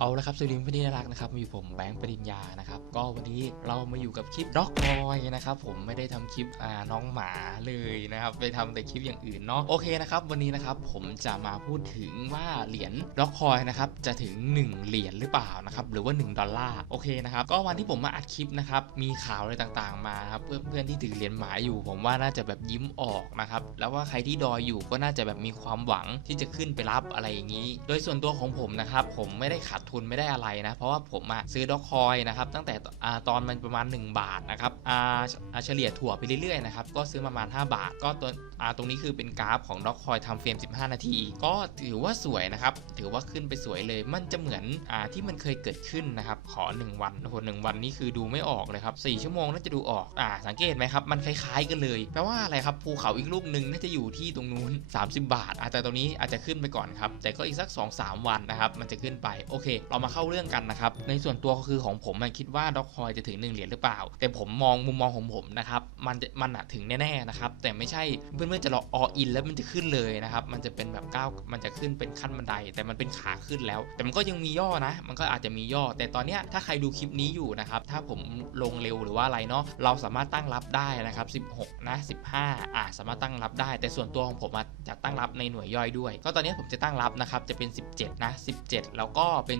เอาละครับสวัสดีเพื่อนที่น่ารักนะครับมีผมแบงค์ปริญญานะครับก็วันนี้เรามาอยู่กับคลิปด็อกบอยนะครับผมไม่ได้ทำคลิปอ่าน้องหมาเลยนะครับไปทำแต่คลิปอย่างอื่นเนาะโอเคนะครับวันนี้นะครับผมจะมาพูดถึงว่าเหรียญด็อกคอยนะครับจะถึง 1 เหรียญหรือเปล่านะครับหรือว่า 1 ดอลลาร์โอเคนะครับก็วันที่ผมมาอัดคลิปนะครับมีข่าวอะไรต่างๆมาครับเพื่อนเพื่อนที่ถือเหรียญหมาอยู่ ผมว่าน่าจะแบบยิ้มออกนะครับแล้วว่าใครที่ดอยอยู่ก็น่าจะแบบมีความหวังที่จะขึ้นไปรับอะไรอย่างนี้ โดยส่วนตัวของผมนะครับผมไม่ได้ขาดทุนไม่ได้อะไรนะ เพราะว่าผมอะซื้อด็อกคอยนะครับตั้งแต่อตอนมันประมาณ 1 บาทนะครับอาเฉลี่ยถั่วไปเรื่อยๆนะครับก็ซื้อประมาณ 5 บาท ก็ตัวตรงนี้คือเป็นกราฟของด็อกคอยทำเฟรม 15 นาที ก็ถือว่าสวยนะครับถือว่าขึ้นไปสวยเลย มันจะเหมือนอที่มันเคยเกิดขึ้นนะครับขอ 1 วันโอ้โหหนึ่งวันนี้คือดูไม่ออกเลยครับ4ชั่วโมงน่าจะดูออกอ่าสังเกตไหมครับมันคล้ายๆกันเลยแปลว่าอะไรครับภูเขาอีกลูกหนึ่งน่าจะอยู่ที่ตรงนู้น 30 บาทอาแต่ตรงนี้อาจจะขึ้นไปก่อนครับแต่ก็อีกสัก 2-3 วันนะครับมันจะขึ้นไปโอเคเรามาเข้าเรื่องกันนะครับ ในส่วนตัวก็คือของผมมันคิดว่าด็อกคอยจะถึง1เหรียญหรือเปล่า แต่ผมมองมุมมองของผมนะครับ มันจะมันอะถึงแน่ๆนะครับ แต่ไม่ใช่เพื่อนๆจะรอออินแล้วมันจะขึ้นเลยนะครับ มันจะเป็นแบบก้าวมันจะขึ้นเป็นขั้นบันได แต่มันเป็นขาขึ้นแล้ว แต่มันก็ยังมีย่อนะ มันก็อาจจะมีย่อ แต่ตอนเนี้ยถ้าใครดูคลิปนี้อยู่นะครับ ถ้าผมลงเร็วหรือว่าอะไรเนาะ เราสามารถตั้งรับได้นะครับ 16 นะ 15 อ่าสามารถตั้งรับได้ แต่ส่วนตัวของผมจะตั้งรับในหน่วยย่อยด้วย ก็ตอนนี้ผมจะตั้งรับนะครับ จะเป็น 17 นะ 17 แล้วก็เป็น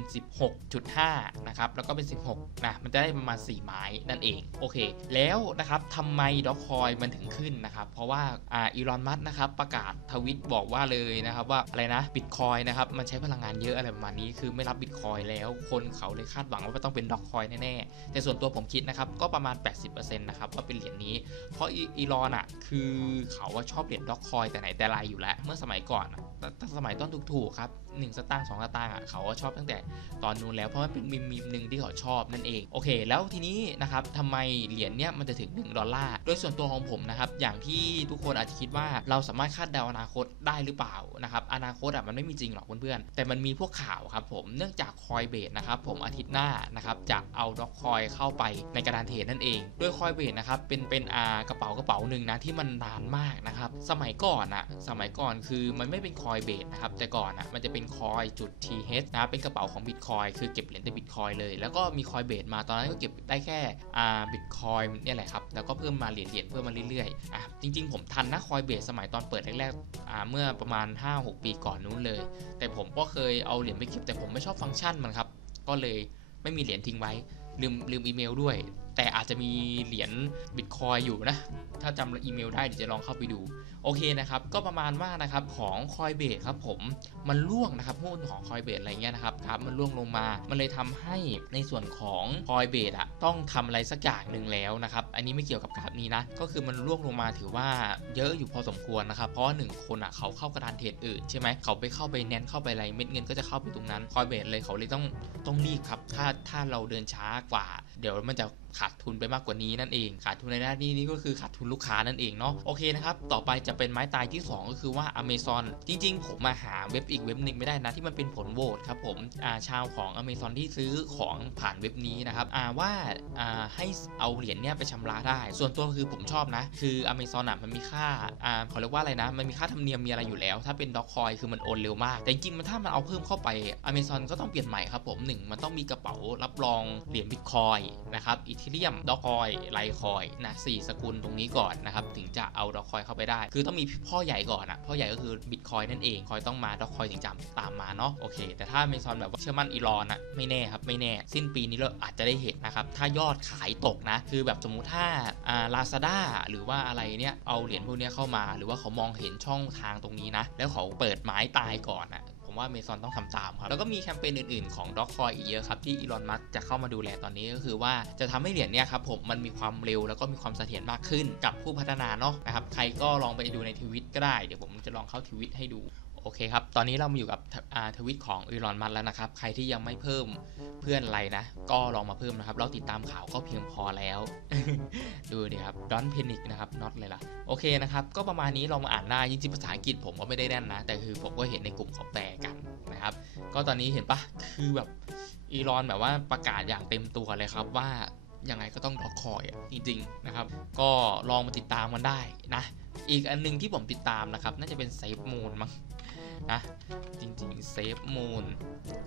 16.5 นะครับ แล้วก็เป็น 16 นะ มันจะได้ประมาณ 4 ไม้นั่นเอง โอเค แล้วนะครับทำไมด็อกคอยมันถึงขึ้นนะครับ เพราะว่าอ่าอีลอน มัสนะครับ ประกาศทวิตบอกว่าเลยนะครับว่าอะไรนะบิตคอยนะครับ มันใช้พลังงานเยอะอะไรประมาณนี้ คือไม่รับบิตคอยแล้ว คนเขาเลยคาดหวังว่าต้องเป็นด็อกคอยแน่ๆ แต่ส่วนตัวผมคิดนะครับ ก็ประมาณ 80%นะครับว่าเป็นเหรียญนี้ เพราะอีลอนอะ คือเขาว่าชอบเหรียญด็อกคอยแต่ไหนแต่ไรอยู่แล้ว เมื่อสมัยก่อนอะตตั้งสมัยต้นถูกๆครับ 1 สตางค์2สตางค์อะเขาก็ชอบตั้งแต่ตอนนู้นแล้วเพราะมันเป็นมีมมีมหนึ่งที่เขาชอบนั่นเองโอเค แล้วทีนี้นะครับทำไมเหรียญเนี้ยมันจะถึง 1 ดอลลาร์โดยส่วนตัวของผมนะครับอย่างที่ทุกคนอาจจะคิดว่าเราสามารถคาดเดาอนาคตได้หรือเปล่านะครับอนาคตอะมันไม่มีจริงหรอกเพื่อนๆแต่มันมีพวกข่าวครับผมเนื่องจากคอยเบสนะครับผมอาทิตย์หน้านะครับจะเอาด็อกคอยเข้าไปในกระดานเทรดนั่นเองด้วยคอยเบสนะครับเป็นเป็นอากระเป๋ากระเป๋าหนึ่งนะที่มันนานมากนะครับสมัยก่อนอะสมัยก่อนคือมันไม่เป็นคอยเบสนะครับแต่ก่อนอะมันจะเป็นคอยจุด TH นะเป็นกระเป๋าของ Bitcoin คือเก็บเหรียญแต่ Bitcoin เลย แล้วก็มีคอยเบสมาตอนนั้นก็เก็บได้แค่อ่า Bitcoin เนี่ยแหละครับแล้วก็เพิ่มมาเหรียญเหรียญเพิ่มมาเรื่อยๆอะจริง ๆ ผมทันนะคอยเบสสมัยตอนเปิดแรกๆอ่าเมื่อประมาณ 5-6 ปีก่อนนู้นเลย แต่ผมก็เคยเอาเหรียญไปเก็บแต่ผมไม่ชอบฟังก์ชันมันครับก็เลยไม่มีเหรียญทิ้งไว้ลืมลืมอีเมลด้วย แต่อาจจะมีเหรียญบิตคอยอยู่นะ ถ้าจำอีเมลได้เดี๋ยวจะลองเข้าไปดู โอเคนะครับ ก็ประมาณว่านะครับของคอยเบสครับผม มันล่วงนะครับหุ้นของคอยเบสอะไรเงี้ยนะครับครับ มันล่วงลงมา มันเลยทำให้ในส่วนของคอยเบสอะต้องทำอะไรสักอย่างหนึ่งแล้วนะครับ อันนี้ไม่เกี่ยวกับกราฟนี้นะ ก็คือมันล่วงลงมาถือว่าเยอะอยู่พอสมควรนะครับ เพราะหนึ่งคนอะเขาเข้ากระดานเทรดอื่นใช่ไหม เขาไปเข้าไปแนนเข้าไปอะไรเม็ดเงินก็จะเข้าไปตรงนั้นคอยเบสเลยเขาเลยต้องต้องรีบครับ ถ้าถ้าเราเดินช้ากว่า เดี๋ยวมันจะ ขาดทุนไปมากกว่านี้นั่นเอง ขาดทุนในหน้าที่นี้ก็คือขาดทุนลูกค้านั่นเองเนาะโอเคนะครับต่อไปจะเป็นไม้ตายที่ 2 ก็คือว่า Amazon จริง ๆ ผมมาหาเว็บอีกเว็บหนึ่งไม่ได้นะที่มันเป็นผลโหวตครับผมอ่าชาวของ Amazon ที่ซื้อของผ่านเว็บนี้นะครับอ่าว่าอ่าให้เอาเหรียญเนี้ยไปชำระได้ ส่วนตัวคือผมชอบนะ คือ Amazon อะมันมีค่าอ่าเขาเรียกว่าอะไรนะ มันมีค่าธรรมเนียมมีอะไรอยู่แล้ว ถ้าเป็นด็อกคอยคือมันโอนเร็วมาก แต่จริงๆมันถ้ามันเอาเพิ่มเข้าไป Amazon ก็ต้องเปลี่ยนใหม่ครับผมหนึ่งมันต้องมีกระเป๋ารับรองเหรียญบิตคอยนะครับอีทีเรียม ด็อกคอย ไลคอยนะสสกุลตรงนี้ก่อนนะครับถึงจะเอาด็อกคอยเข้าไปได้ คือต้องมีพ่อใหญ่ก่อนอะพ่อใหญ่ก็คือบิตคอยนั่นเองคอยต้องมาด็อกคอยถึงจำตามมาเนาะโอเค แต่ถ้า Amazon แบบว่าเชื่อมั่นอีลอนอะไม่แน่ครับไม่แน่ สิ้นปีนี้เราอาจจะได้เห็นนะครับถ้ายอดขายตกนะ คือแบบสมมุติถ้าอ่าลาซาด้าหรือว่าอะไรเนี่ยเอาเหรียญพวกนี้เข้ามา หรือว่าเขามองเห็นช่องทางตรงนี้นะแล้วเขาเปิดไม้ตายก่อนอะ ผมว่าเมซอนต้องทำตามครับ แล้วก็มีแคมเปญอื่นๆของ d o c คอยอีกเยอะครับ ที่อีลอนมัสจะเข้ามาดูแลตอนนี้ก็คือว่าจะทำให้เหรียญเนี่ยครับผมมันมีความเร็วแล้วก็มีความเสถียรมากขึ้นกับผู้พัฒนาเนาะนะครับใครก็ลองไปดูในทวิตก็ได้ เดี๋ยวผมจะลองเข้าทวิตให้ดู โอเคครับ ตอนนี้เรามาอยู่กับทวิตของอีลอน มัสแล้วนะครับ ใครที่ยังไม่เพิ่มเพื่อนไรนะ ก็ลองมาเพิ่มนะครับ เราติดตามข่าวก็เพียงพอแล้ว ดูดิครับดอนเพนิกนะครับน็อตเลยล่ะ โอเคนะครับ ก็ประมาณนี้ลองมาอ่านได้ จริงๆ ภาษาอังกฤษผมก็ไม่ได้แน่นนะ แต่คือผมก็เห็นในกลุ่มเขาแปลกันนะครับ ก็ตอนนี้เห็นปะคือแบบอีลอนแบบว่าประกาศอย่างเต็มตัวเลยครับว่ายังไงก็ต้องดอคอยอะจริงๆนะครับ ก็ลองมาติดตามกันได้นะ อีกอันนึงที่ผมติดตามนะครับ น่าจะเป็นเซฟมูนมั้ง นะจริงๆเซฟมูล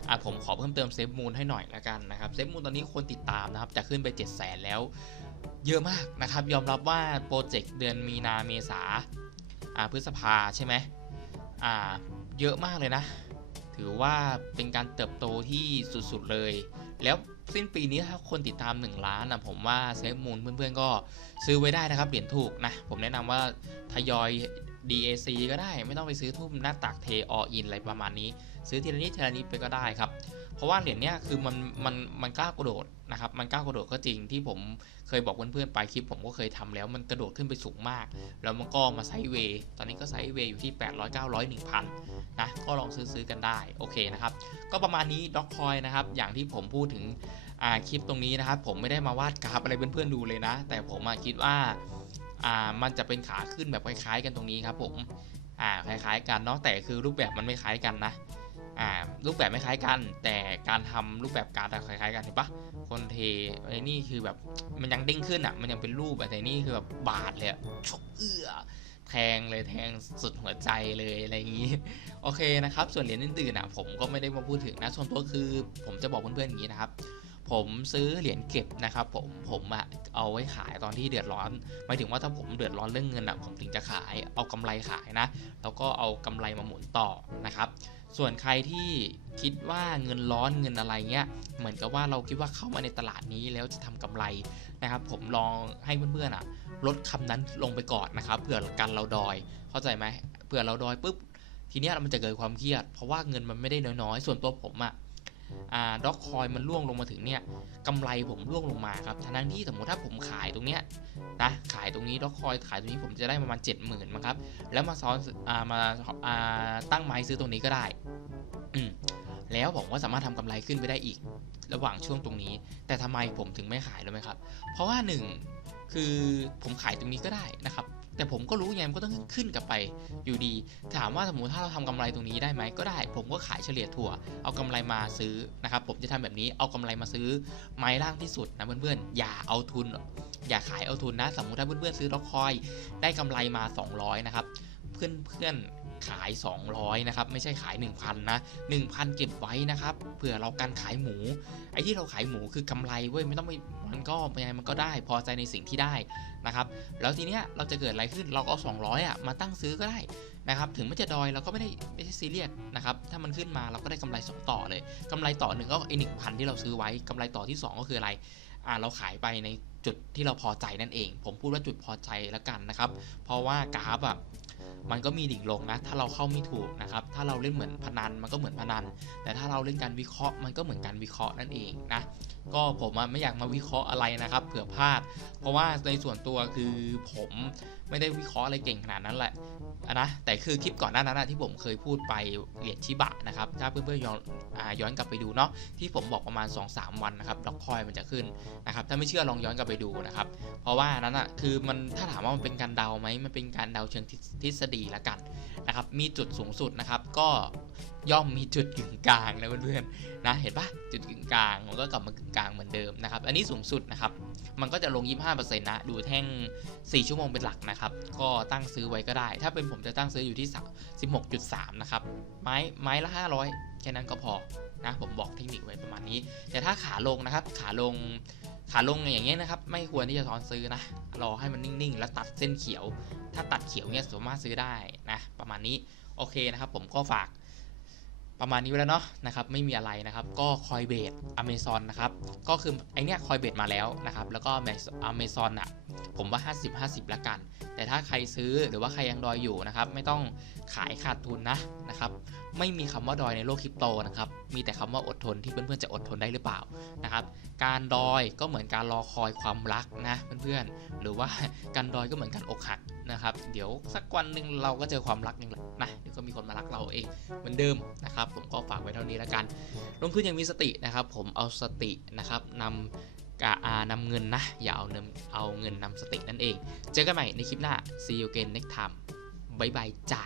อะผมขอเพิ่มเติมเซฟมูลให้หน่อยละกันนะครับเซฟมูลตอนนี้คนติดตามนะครับจะขึ้นไป 7 0 0 0 0 0 แล้วเยอะมากนะครับ ยอมรับว่าโปรเจกต์เดือนมีนาเมษาอ่าพฤษภาใช่ไหมอ่าเยอะมากเลยนะ ถือว่าเป็นการเติบโตที่สุดๆเลย แล้วสิ้นปีนี้ถ้าคนติดตาม 1 ล้านนะผมว่าเซฟมูลเพื่อนๆก็ซื้อไว้ได้นะครับเหรียญถูกนะผมแนะนำว่าทยอย DAC ก็ได้ไม่ต้องไปซื้อทุ่มหน้าตักเทออินอะไรประมาณนี้ ซื้อทีละนิดทีละนิดไปก็ได้ครับ เพราะว่าเหรียญเนี้ยคือมันมันมันกล้ากระโดดนะครับมันกล้ากระโดดก็จริงที่ผมเคยบอกเพื่อนๆไปคลิปผมก็เคยทำแล้วมันกระโดดขึ้นไปสูงมาก แล้วมันก็มาไซด์เวย์ตอนนี้ก็ไซด์เวย์อยู่ที่ 800 900 1000นะก็ลองซื้อซื้อกันได้โอเคนะครับก็ประมาณนี้ด็อกคอยนะครับอย่างที่ผมพูดถึงคลิปตรงนี้นะครับผมไม่ได้มาวาดกราฟอะไรเพื่อนๆดูเลยนะ แต่ผมคิดว่า อ่ามันจะเป็นขาขึ้นแบบคล้ายๆ กันตรงนี้ครับผมอ่าคล้ายๆ กันเนาะแต่คือรูปแบบมันไม่คล้ายกันนะอ่ารูปแบบไม่คล้ายกัน แต่การทำรูปแบบการดอะคล้ายๆกันเห็นปะคนเทไอ้นี่คือแบบมันยังเด้งขึ้นอะมันยังเป็นรูปแต่นี่คือแบบบาดเลยชกเอื้อแทงเลยแทงสุดหัวใจเลยอะไรอย่างนี้โอเคนะครับ ส่วนเหรียญอื่นๆอะผมก็ไม่ได้มาพูดถึงนะส่วนตัวคือผมจะบอกเพื่อนๆอย่างนี้นะครับ ผมซื้อเหรียญเก็บนะครับผมผมอะเอาไว้ขายตอนที่เดือดร้อนหมายถึงว่าถ้าผมเดือดร้อนเรื่องเงินอะผมถึงจะขายเอากำไรขายนะแล้วก็เอากำไรมาหมุนต่อนะครับส่วนใครที่คิดว่าเงินร้อนเงินอะไรเงี้ย เหมือนกับว่าเราคิดว่าเข้ามาในตลาดนี้แล้วจะทำกำไรนะครับ ผมลองให้เพื่อนๆอะลดคำนั้นลงไปก่อนนะครับเผื่อกันเราดอย เข้าใจไหมเผื่อเราดอยปุ๊บทีเนี้ยมันจะเกิดความเครียด เพราะว่าเงินมันไม่ได้น้อยๆ ส่วนตัวผมอะอ่า ด็อกคอยมันล่วงลงมาถึงเนี่ยกำไรผมล่วงลงมาครับทั้งที่สมมติถ้าผมขายตรงเนี้ยนะขายตรงนี้ด็อกคอยขายตรงนี้ผมจะได้ประมาณ 7 0,000มั้งครับแล้วมาซ้อนอามาอาตั้งไม้ซื้อตรงนี้ก็ได้ แล้วผมก็สามารถทำกำไรขึ้นไปได้อีก ระหว่างช่วงตรงนี้ แต่ทำไมผมถึงไม่ขายรู้ไหมครับ เพราะว่าหนึ่งคือผมขายตรงนี้ก็ได้นะครับ แต่ผมก็รู้ไงมันก็ต้องขึ้นกลับไปอยู่ดี ถามว่าสมมติถ้าเราทำกำไรตรงนี้ได้ไหมก็ได้ ผมก็ขายเฉลี่ยถั่ว เอากำไรมาซื้อนะครับ ผมจะทำแบบนี้เอากำไรมาซื้อไม้ล่างที่สุดนะเพื่อนๆ อย่าเอาทุน อย่าขายเอาทุนนะ สมมติถ้าเพื่อนๆซื้อล็อกคอย ได้กำไรมา 200 นะครับ เพื่อนๆ ขาย 200นะครับไม่ใช่ขาย 1,000นะ1,000 เก็บไว้นะครับเผื่อเราการขายหมู ไอ้ที่เราขายหมูคือกำไรเว้ยไม่ต้องไปมันก็ยังไงมันก็ได้พอใจในสิ่งที่ได้นะครับแล้วทีเนี้ยเราจะเกิดอะไรขึ้นเราก็เอา200อะมาตั้งซื้อก็ได้นะครับถึงมันจะดอยเราก็ไม่ได้ไม่ใช่ซีเรียสนะครับถ้ามันขึ้นมาเราก็ได้กำไร2ต่อเลยกำไรต่อหนึ่งก็ไอ้หนึ่งพันที่เราซื้อไว้กำไรต่อที่ 2 ก็คืออะไรอ่าเราขายไปในจุดที่เราพอใจนั่นเอง ผมพูดว่าจุดพอใจแล้วกันนะครับ เพราะว่ากราฟอะ มันก็มีดิ่งลงนะ ถ้าเราเข้าไม่ถูกนะครับ ถ้าเราเล่นเหมือนพนันมันก็เหมือนพนัน แต่ถ้าเราเล่นการวิเคราะห์มันก็เหมือนการวิเคราะห์นั่นเองนะ ก็ผมไม่อยากมาวิเคราะห์อะไรนะครับเผื่อพลาด เพราะว่าในส่วนตัวคือผมไม่ได้วิเคราะห์อะไรเก่งขนาดนั้นแหละนะแต่คือคลิปก่อนหน้านั้นที่ผมเคยพูดไปเหรียญชิบะนะครับถ้าเพื่อนๆย้อนย้อนกลับไปดูเนาะที่ผมบอกประมาณ 2-3 วันนะครับดอกคอยมันจะขึ้นนะครับถ้าไม่เชื่อลองย้อนกลับไปดูนะครับเพราะว่านั้นอะคือมันถ้าถามว่ามันเป็นการเดาไหมมันเป็นการเดาเชิงทฤษฎีละกันนะครับมีจุดสูงสุดนะครับก็ ย่อมมีจุดกึ่งกลางนะเพื่อนๆนะเห็นปะจุดกึ่งกลางมันก็กลับมากึ่งกลางเหมือนเดิมนะครับ อันนี้สูงสุดนะครับ มันก็จะลง 25%นะดูแท่ง 4 ชั่วโมงเป็นหลักนะครับ ก็ตั้งซื้อไว้ก็ได้ ถ้าเป็นผมจะตั้งซื้ออยู่ที่ 16.3 นะครับ ไม้ไม้ละ 500 แค่นั้นก็พอนะผมบอกเทคนิคไว้ประมาณนี้ แต่ถ้าขาลงนะครับ ขาลงขาลงอย่างเงี้ยนะครับ ไม่ควรที่จะทอนซื้อนะ รอให้มันนิ่งๆ แล้วตัดเส้นเขียว ถ้าตัดเขียวเงี้ยสามารถซื้อได้นะ ประมาณนี้ โอเคนะครับ ผมก็ฝาก ประมาณนี้ไว้แล้วเนาะนะครับไม่มีอะไรนะครับก็คอยเบสอเมซอนนะครับก็คือไอเนี้ยคอยเบสมาแล้วนะครับแล้วก็อเมซอนอะผมว่า 50 50ละกัน แต่ถ้าใครซื้อหรือว่าใครยังดอยอยู่นะครับไม่ต้องขายขาดทุนนะนะครับไม่มีคำว่าดอยในโลกคริปโตนะครับมีแต่คำว่าอดทนที่เพื่อนๆจะอดทนได้หรือเปล่านะครับการดอยก็เหมือนการรอคอยความรักนะเพื่อนๆหรือว่าการดอยก็เหมือนการอกหัก นะครับ เดี๋ยวสักวันหนึ่งเราก็เจอความรักหนึ่งแหละนะเดี๋ยวก็มีคนมารักเราเองเหมือนเดิมนะครับ ผมก็ฝากไว้เท่านี้แล้วกัน ลงทุนอย่างมีสตินะครับ ผมเอาสตินะครับนำกาอานำเงินนะ อย่าเอาเงินเอาเงินนำสตินั่นเอง เจอกันใหม่ในคลิปหน้า see you again next time บ๊ายบายจ้า